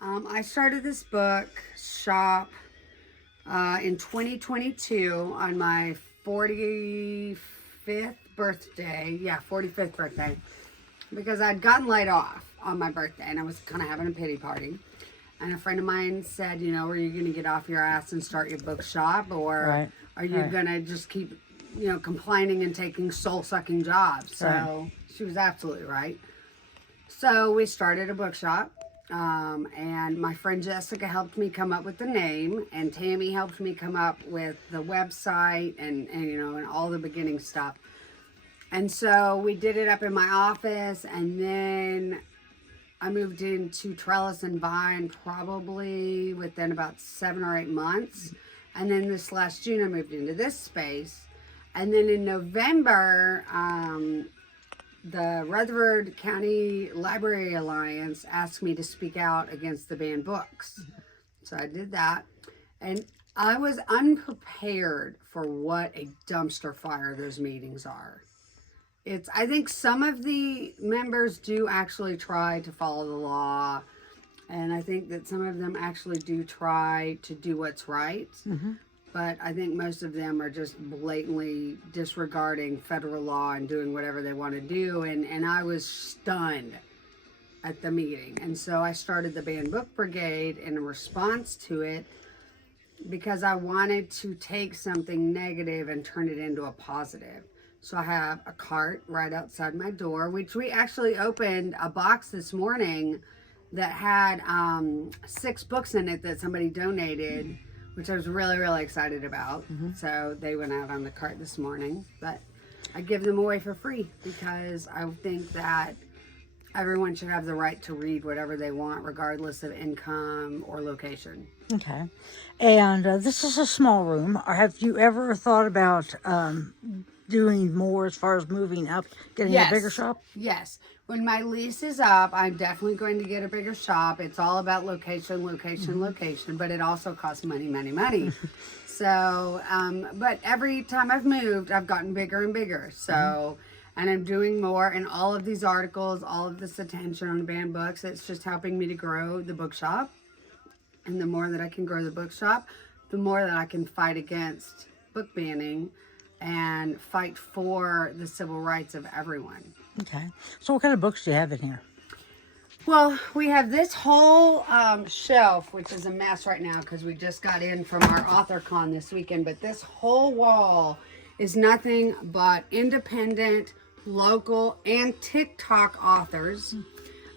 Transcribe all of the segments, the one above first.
I started this book shop in 2022 on my 45th birthday. Yeah, 45th birthday. Because I'd gotten laid off on my birthday and I was kind of having a pity party. And a friend of mine said, are you going to get off your ass and start your bookshop? Or are you going to just keep, complaining and taking soul-sucking jobs? So she was absolutely right. So we started a bookshop. And my friend Jessica helped me come up with the name, and Tammy helped me come up with the website and all the beginning stuff. And so we did it up in my office, and then I moved into Trellis and Vine probably within about 7 or 8 months. And then this last June I moved into this space. And then in November, the Rutherford County Library Alliance asked me to speak out against the banned books. So I did that. And I was unprepared for what a dumpster fire those meetings are. I think some of the members do actually try to follow the law. And I think that some of them actually do try to do what's right. Mm-hmm. But I think most of them are just blatantly disregarding federal law and doing whatever they want to do. And I was stunned at the meeting. And so I started the Banned Book Brigade in response to it because I wanted to take something negative and turn it into a positive. So I have a cart right outside my door, which we actually opened a box this morning that had 6 books in it that somebody donated, which I was really, really excited about. Mm-hmm. So they went out on the cart this morning. But I give them away for free because I think that everyone should have the right to read whatever they want, regardless of income or location. Okay. And this is a small room. Have you ever thought about doing more as far as moving up, getting a bigger shop? Yes. When my lease is up, I'm definitely going to get a bigger shop. It's all about location, but it also costs money. So, but every time I've moved, I've gotten bigger and bigger. So, and I'm doing more, and all of these articles, all of this attention on banned books, it's just helping me to grow the bookshop. And the more that I can grow the bookshop, the more that I can fight against book banning and fight for the civil rights of everyone. Okay. So what kind of books do you have in here? Well, we have this whole shelf, which is a mess right now because we just got in from our AuthorCon this weekend. But this whole wall is nothing but independent, local, and TikTok authors.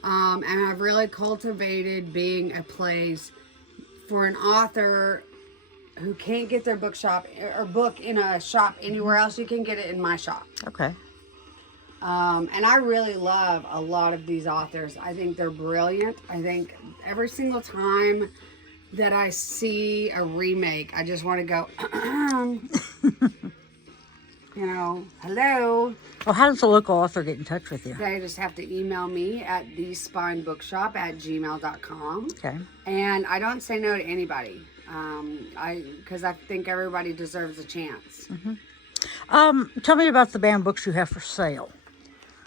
And I've really cultivated being a place for an author who can't get their book in a shop anywhere else. You can get it in my shop. Okay. And I really love a lot of these authors. I think they're brilliant. I think every single time that I see a remake, I just want to go, hello. Well, how does a local author get in touch with you? They just have to email me at theSpineBookshop@gmail.com. Okay. And I don't say no to anybody. Because I think everybody deserves a chance. Mm-hmm. Tell me about the banned books you have for sale.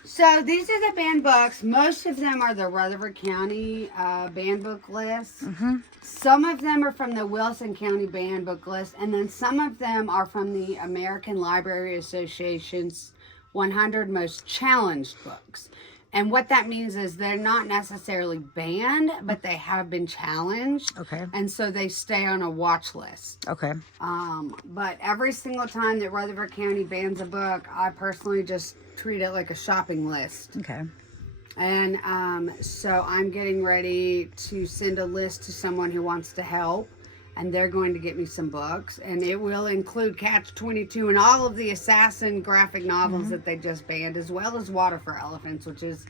So these are the banned books. Most of them are the Rutherford County banned book list. Mm-hmm. Some of them are from the Wilson County banned book list, and then some of them are from the American Library Association's 100 Most Challenged Books. And what that means is they're not necessarily banned, but they have been challenged. Okay. And so they stay on a watch list. Okay. But every single time that Rutherford County bans a book, I personally just treat it like a shopping list. Okay. And so I'm getting ready to send a list to someone who wants to help. And they're going to get me some books. And it will include Catch 22 and all of the assassin graphic novels that they just banned, as well as Water for Elephants, which is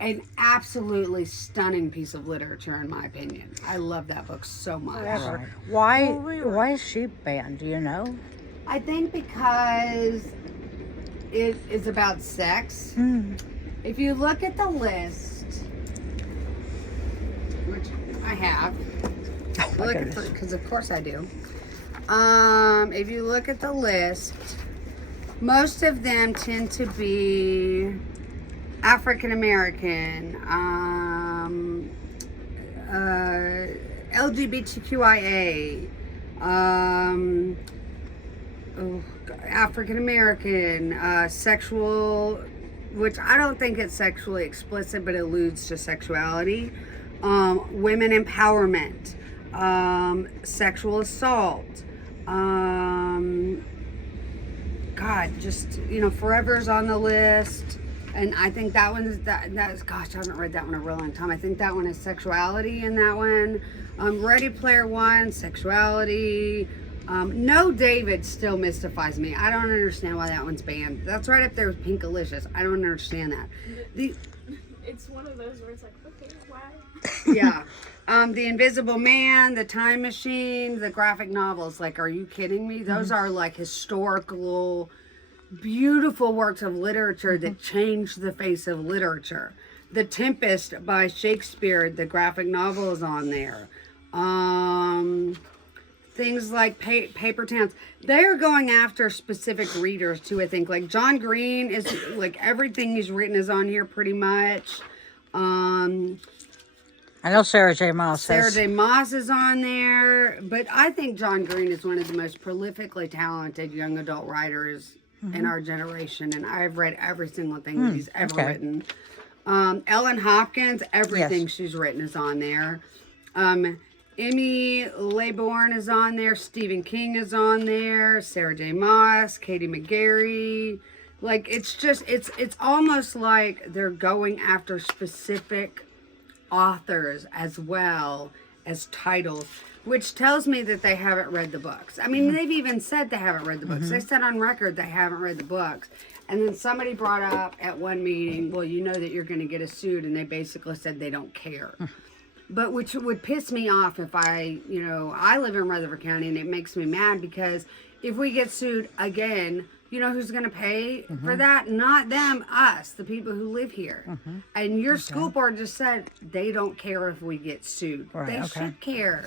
an absolutely stunning piece of literature, in my opinion. I love that book so much. Right. Why is she banned? Do you know? I think because it is about sex. If you look at the list, which I have, because of course I do. If you look at the list, most of them tend to be African American, LGBTQIA, African American, sexual, which I don't think it's sexually explicit, but it alludes to sexuality, women empowerment, sexual assault, God, just, Forever's on the list. And I think that one's, that's, gosh, I haven't read that one in a real long time. I think that one is sexuality in that one. Ready Player One, sexuality. No David still mystifies me. I don't understand why that one's banned. That's right up there with Pinkalicious. I don't understand that. It's one of those where it's like, okay, why? Yeah. The Invisible Man, The Time Machine, the graphic novels. Like, are you kidding me? Those are like historical, beautiful works of literature that changed the face of literature. The Tempest by Shakespeare, the graphic novel is on there. Things like Paper Towns. They're going after specific readers too, I think. Like John Green is, like, everything he's written is on here pretty much. I know Sarah J. Maas. Sarah J. Maas is on there. But I think John Green is one of the most prolifically talented young adult writers in our generation. And I've read every single thing that he's ever written. Ellen Hopkins, everything she's written is on there. Emmy Laybourne is on there. Stephen King is on there. Sarah J. Maas, Katie McGarry. Like, it's just, it's almost like they're going after specific authors as well as titles, which tells me that they haven't read the books. I mean, they've even said they haven't read the books. They said on record they haven't read the books. And then somebody brought up at one meeting, well, you know that you're going to get a suit, and they basically said they don't care. But which would piss me off if I live in Rutherford County, and it makes me mad because if we get sued again, you know who's going to pay for that? Not them, us, the people who live here. And your school board just said they don't care if we get sued. Right, They should care.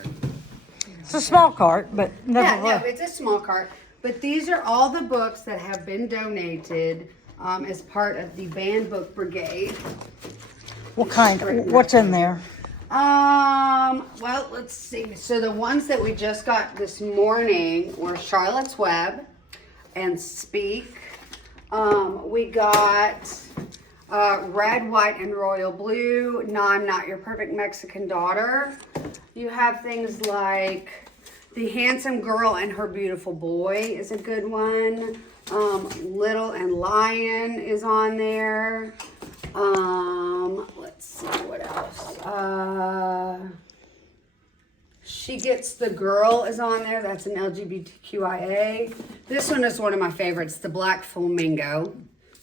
It's a small cart, but Yeah, it's a small cart. But these are all the books that have been donated as part of the Banned Book Brigade. What kind? What's in there? Well, let's see. So the ones that we just got this morning were Charlotte's Web and Speak. We got Red, White, and Royal Blue. No, I'm Not Your Perfect Mexican Daughter. You have things like The Handsome Girl and Her Beautiful Boy is a good one. Little and Lion is on there. Let's see what else. She Gets the Girl is on there. That's an LGBTQIA. This one is one of my favorites, The Black Flamingo.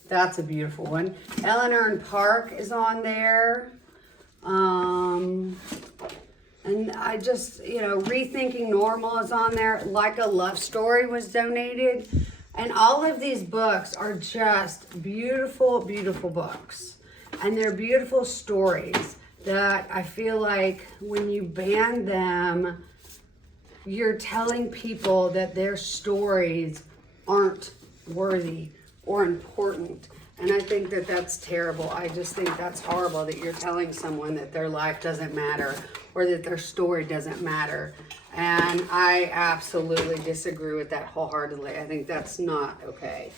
That's a beautiful one. Eleanor and Park is on there. And I just, Rethinking Normal is on there. Like a Love Story was donated. And all of these books are just beautiful, beautiful books. And they're beautiful stories that I feel like when you ban them, you're telling people that their stories aren't worthy or important. And I think that that's terrible. I just think that's horrible that you're telling someone that their life doesn't matter or that their story doesn't matter. And I absolutely disagree with that wholeheartedly. I think that's not okay.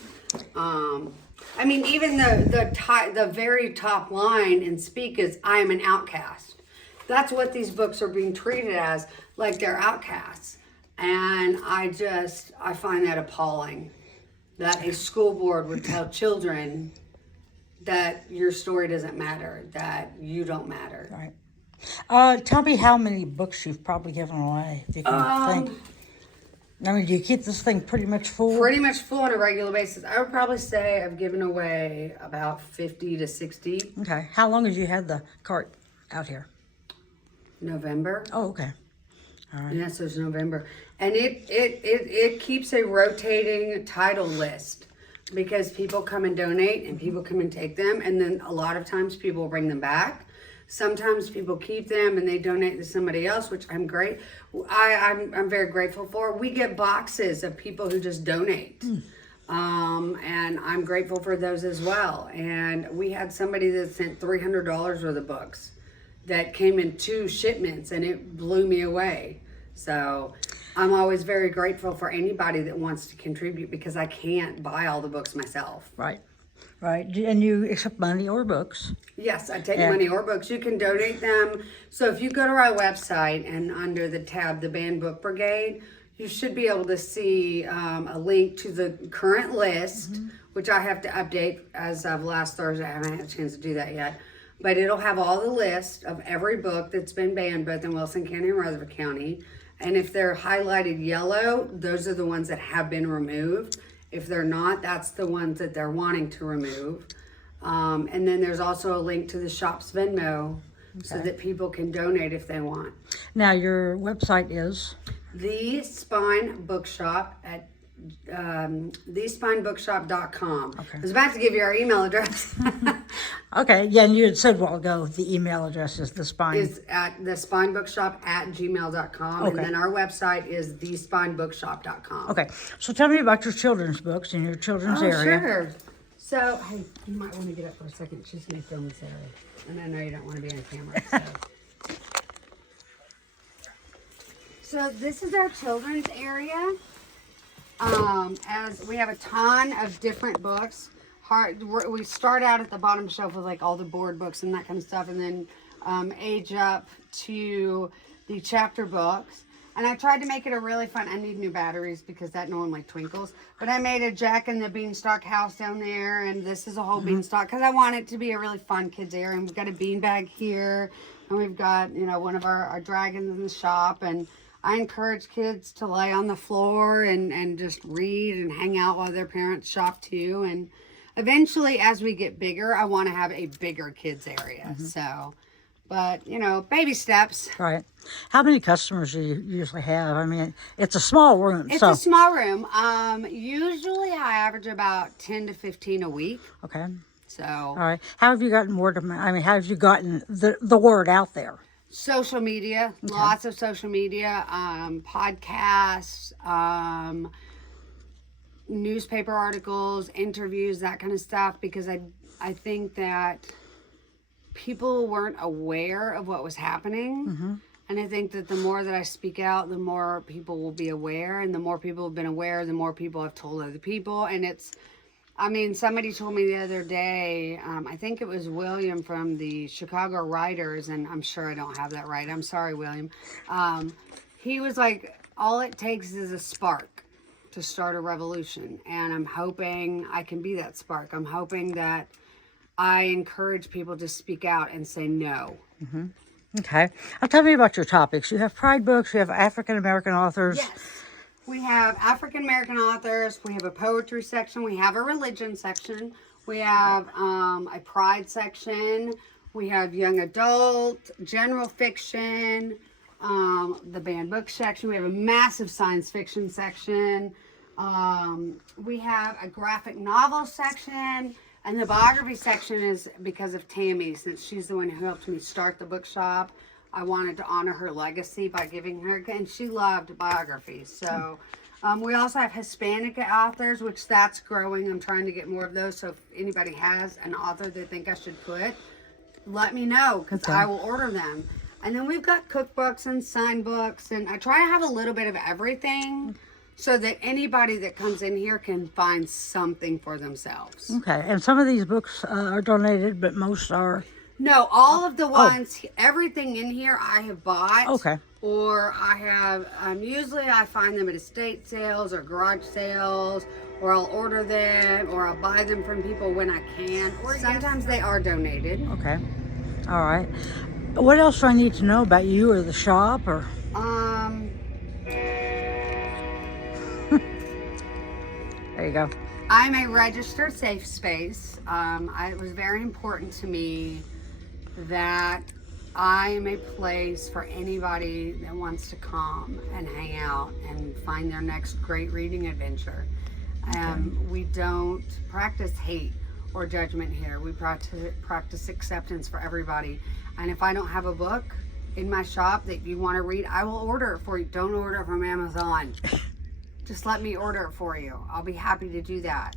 I mean, even the very top line in Speak is, I am an outcast. That's what these books are being treated as, like they're outcasts. And I find that appalling. That a school board would tell children that your story doesn't matter, that you don't matter. Right. Tell me how many books you've probably given away, if you can think. I mean, do you keep this thing pretty much full? Pretty much full on a regular basis. I would probably say I've given away about 50 to 60. Okay. How long have you had the cart out here? November. Oh, okay. All right. Yes, it's November. And it keeps a rotating title list because people come and donate and people come and take them. And then a lot of times people bring them back. Sometimes people keep them and they donate to somebody else, which I'm I'm very grateful for. We get boxes of people who just donate. And I'm grateful for those as well. And we had somebody that sent $300 worth of books that came in 2 shipments, and it blew me away. So I'm always very grateful for anybody that wants to contribute, because I can't buy all the books myself. Right. Right. And you accept money or books? Yes, I take Yeah. money or books. You can donate them. So if you go to our website and under the tab, the Banned Book Brigade, you should be able to see a link to the current list, which I have to update as of last Thursday. I haven't had a chance to do that yet. But it'll have all the list of every book that's been banned, both in Wilson County and Rutherford County. And if they're highlighted yellow, those are the ones that have been removed. If they're not, that's the ones that they're wanting to remove. And then there's also a link to the shop's Venmo, so that people can donate if they want. Now, your website is? The Spine Bookshop at thespinebookshop.com. Okay. I was about to give you our email address. Okay, yeah, and you had said a while ago the email address is the Spine. Is at thespinebookshop@gmail.com. Okay. And then our website is thespinebookshop.com. Okay, so tell me about your children's books in your children's area. Sure. So, hey, you might want to get up for a second. She's going to film this area. And I know you don't want to be on camera. So this is our children's area. As we have a ton of different books. We start out at the bottom shelf with like all the board books and that kind of stuff, and then age up to the chapter books. And I tried to make it a really fun. I need new batteries because that normally twinkles. But I made a Jack and the Beanstalk house down there, and this is a whole beanstalk because I want it to be a really fun kids area. And we've got a beanbag here, and we've got one of our dragons in the shop. And I encourage kids to lay on the floor and just read and hang out while their parents shop too. And eventually, as we get bigger, I want to have a bigger kids area. So, but baby steps. Right. How many customers do you usually have? I mean, it's a small room. It's so. a small room. Usually I average about 10 to 15 a week. Okay. So, All right. How have you gotten word of? I mean, how have you gotten the word out there? social media, lots of social media, podcasts, newspaper articles, interviews, that kind of stuff, because I think that people weren't aware of what was happening. And I think that the more that I speak out, the more people will be aware, and the more people have been aware, the more people have told other people. And somebody told me the other day, I think it was William from the Chicago Writers, and I'm sure I don't have that right. I'm sorry, William. He was like, all it takes is a spark to start a revolution. And I'm hoping I can be that spark. I'm hoping that I encourage people to speak out and say no. Okay. Now tell me about your topics. You have pride books. You have African American authors. Yes. We have African American authors. We have a poetry section. We have a religion section. We have a pride section. We have young adult, general fiction, the banned book section. We have a massive science fiction section. We have a graphic novel section. And the biography section is because of Tammy, since she's the one who helped me start the bookshop. I wanted to honor her legacy by giving her, and she loved biographies. So we also have Hispanic authors, which that's growing. I'm trying to get more of those. So if anybody has an author they think I should put, let me know, because I will order them. And then we've got cookbooks and sign books, and I try to have a little bit of everything, so that anybody that comes in here can find something for themselves. Okay. And some of these books are donated, but most are. No, all of the ones, everything in here I have bought. Okay. Or I have, usually I find them at estate sales or garage sales, or I'll order them, or I'll buy them from people when I can. Or sometimes they are donated. Okay. All right. What else do I need to know about you or the shop? Or There you go. I'm a registered safe space. It was very important to me that I am a place for anybody that wants to come and hang out and find their next great reading adventure. We don't practice hate or judgment here. We practice acceptance for everybody. And if I don't have a book in my shop that you want to read, I will order it for you. Don't order it from Amazon. Just let me order it for you. I'll be happy to do that.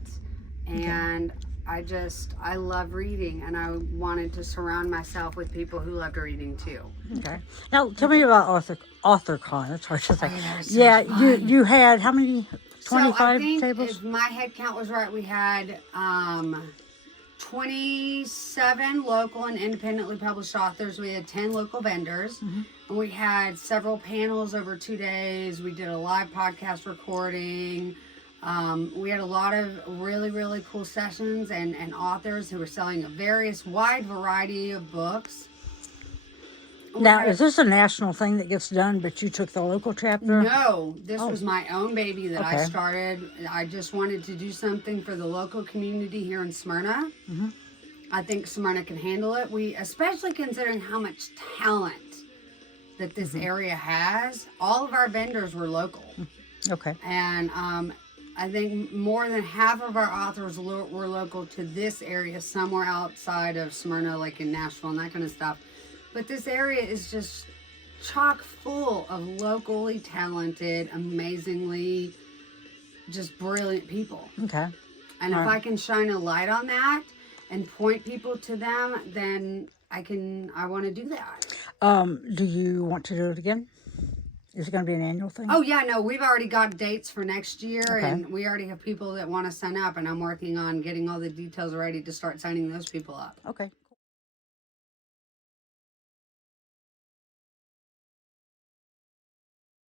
And I love reading, and I wanted to surround myself with people who loved reading too. Okay. Now, tell me about AuthorCon. That's hard to say. that was so Yeah, fun. you had how many? So I 25 think tables? if my head count was right, we had 27 local and independently published authors. We had 10 local vendors. Mm-hmm. And we had several panels over 2 days. We did a live podcast recording. We had a lot of really, really cool sessions and authors who were selling a wide variety of books. Now, is this a national thing that gets done, but you took the local chapter? No, this was my own baby that I Okay. started. I just wanted to do something for the local community here in Smyrna. Mm-hmm. I think Smyrna can handle it. Especially considering how much talent that this area has. All of our vendors were local. Okay. And I think more than half of our authors were local to this area, somewhere outside of Smyrna, like in Nashville and that kind of stuff. But this area is just chock full of locally talented, amazingly just brilliant people. Okay. And if I can shine a light on that and point people to them, then I want to do that. Do you want to do it again? Is it going to be an annual thing? Oh, yeah, no, we've already got dates for next year, Okay. and we already have people that want to sign up, and I'm working on getting all the details ready to start signing those people up. Okay.